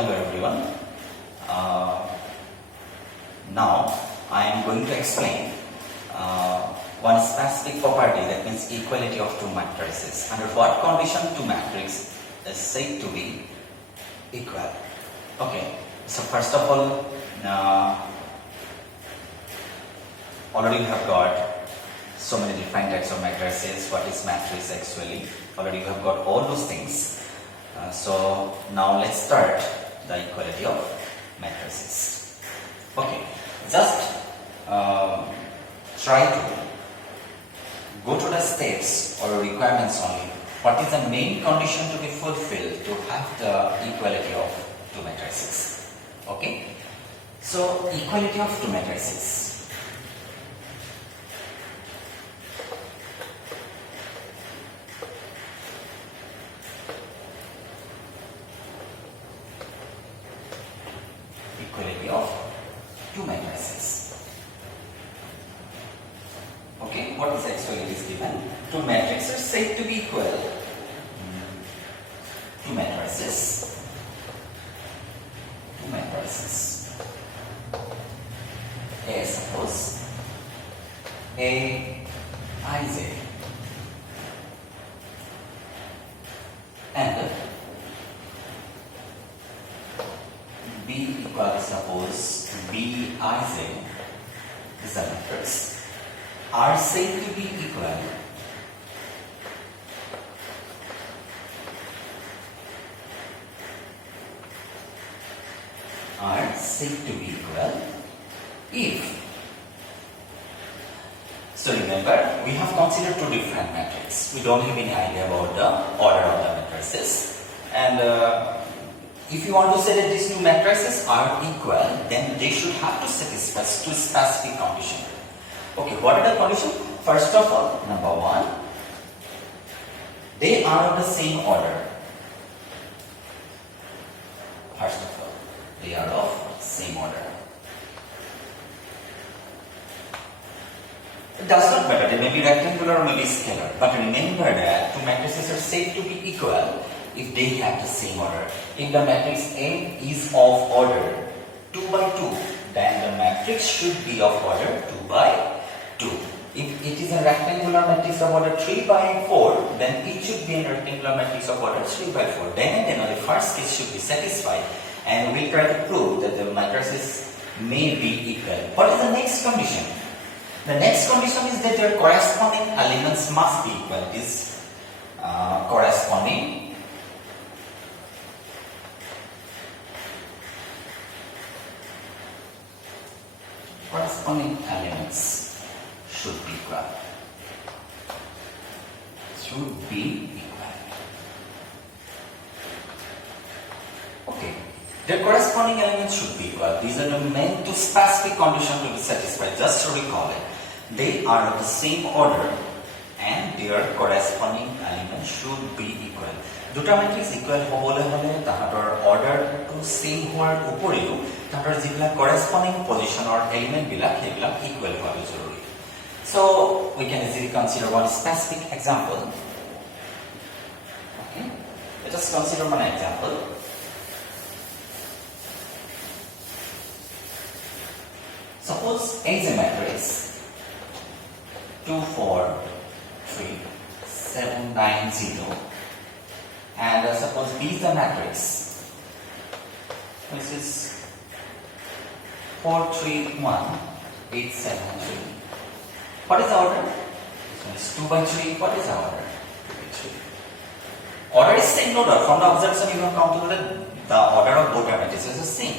Hello everyone. Now I am going to explain one specific property, that means equality of two matrices. Under what condition two matrix is said to be equal? Okay, so first of all, already we have got so many different types of matrices. What is matrix actually? Already we have got all those things. So now let's start the equality of matrices. Okay, just try to go to the steps or requirements only. What is the main condition to be fulfilled to have the equality of two matrices? Okay, so equality of two matrices. Equality of two matrices. Okay, what is actually is given? Two matrices are said to be equal. Two matrices. Two matrices. A, suppose A IJ and B equals, suppose Bij is a matrix, are said to be equal. Are said to be equal if. So remember, we have considered two different matrices. We don't have any idea about the order of the matrices, and if you want to say that these two matrices are equal, then they should have to satisfy two specific conditions. Okay, what are the conditions? First of all, number one, they are of the same order. First of all, they are of same order. It does not matter, they may be rectangular or may be scalar, but remember that two matrices are said to be equal if they have the same order. If the matrix A is of order 2 by 2, then the matrix should be of order 2 by 2. If it is a rectangular matrix of order 3 by 4, then it should be a rectangular matrix of order 3 by 4. Then and then the first case should be satisfied, and we try to prove that the matrices may be equal. What is the next condition? The next condition is that their corresponding elements must be equal. This corresponding elements should be equal. Should be equal. Okay. Their corresponding elements should be equal. These are the main two specific conditions to be satisfied. Just to recall it. They are of the same order and their corresponding elements should be equal. দুটা matrix equal হ'বলৈ হ'লে তাহাঁতৰ অৰ্ডাৰটো same হোৱাৰ উপৰিও তাহাঁতৰ যিবিলাক কৰেসপন্ডিং পজিশনৰ element বিলাক সেইবিলাক ইকুৱেল হোৱাটো জৰুৰী. So we can easily consider one specific example. Okay, let us consider one example. Suppose A is a matrix 2 4 3 7 9 0. And suppose B is the matrix, which is 4 3 1 8 7 3. What is the order? This one is 2 by 3. What is the order? 2 by 3. Order is same, no doubt. From the observation you have come to know that the order of both matrices is the same,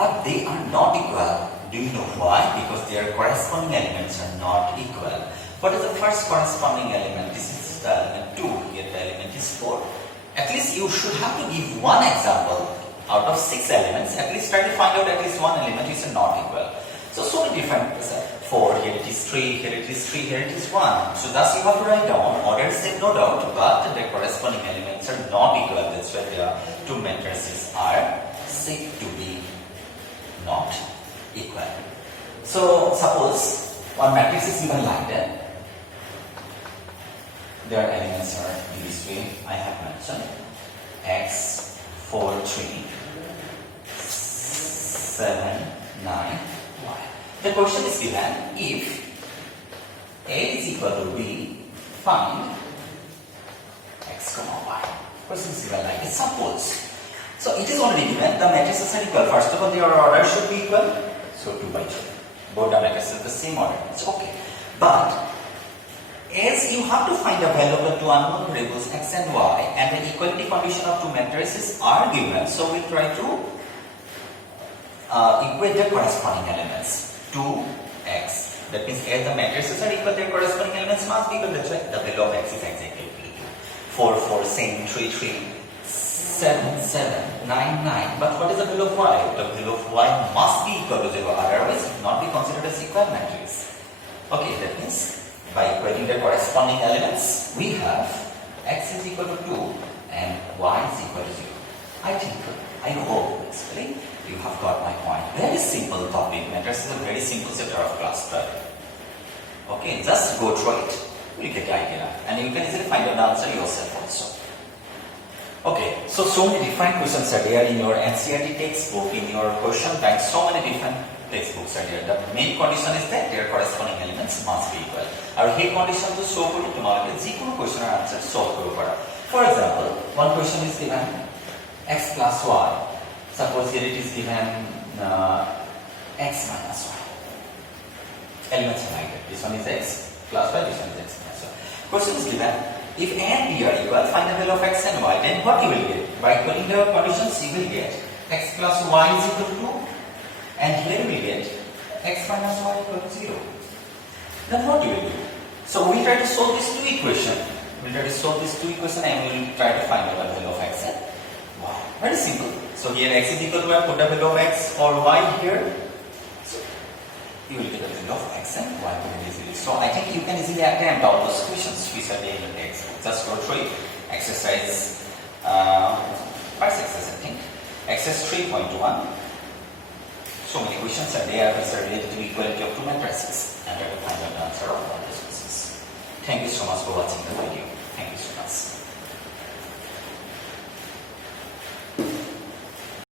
but they are not equal. Do you know why? Because their corresponding elements are not equal. What is the first corresponding element? This is the element 2. Here the element is 4. At least you should have to give one example out of 6 elements. At least try to find out at least one element which is not equal. So many different 4, here it is 3, here it is 3, here it is 1. So thus you have to write down order is same, no doubt, but the corresponding elements are not equal. That's why the two matrices are said to be not equal. So suppose one matrix is given like that. Their elements are in this way I have mentioned: x, 4, 3, 7, 9, y. The question is given, if A is equal to B, find x comma y. Question is given like this. Suppose. So it is already given, the matrices are equal. First of all, their order should be equal. So 2 by 2. Both the matrices the same order. It's okay. But as you have to find the value of the two unknown variables x and y, and the equality condition of two matrices are given, so we try to equate the corresponding elements. 2x. That means as the matrices are equal, their corresponding elements must be equal. That's why the value of x is exactly equal to 4, 4, same, 3, 3, 7, 7, 9, 9. But what is the value of y? The value of y must be equal to 0, otherwise it will not be considered as equal matrix. Okay, that means by equating the corresponding elements, we have x is equal to 2 and y is equal to 0. I hope basically you have got my point. Very simple topic. Matrix is a very simple chapter of class 12. Okay, just go through it. You get the idea. And you can easily find out the answer yourself also. Okay, so many different questions are there in your NCERT textbook, in your question bank, so many different textbooks are there. The main condition is that their corresponding elements must be equal. Our hey condition to show for tomorrow is equal question or answer solve for. For example, one question is given x plus y. Suppose here it is given x minus y. Elements are like that. This one is x plus y, this one is x minus y. Question is given, if a and b are equal, find the value of x and y, then what you will get? By equaling the conditions, you will get x plus y is equal to 2, and here you will get x minus y equal to 0. Then what you will do? So we try to solve these two equations. We will try to solve these two equations and we will try to find out the value of x and y. Very simple. So here x is equal to y, put the value of x or y here. So you will get the value of x and y very easily. So I think you can easily attempt all those questions which are there in the text. Just go through it. Exercise, first exercise I think. Exercise 3.1. So many questions are there which are related to equality of two matrices, and try to find out the answer of all these questions. Thank you so much for watching the video. Thank you so much.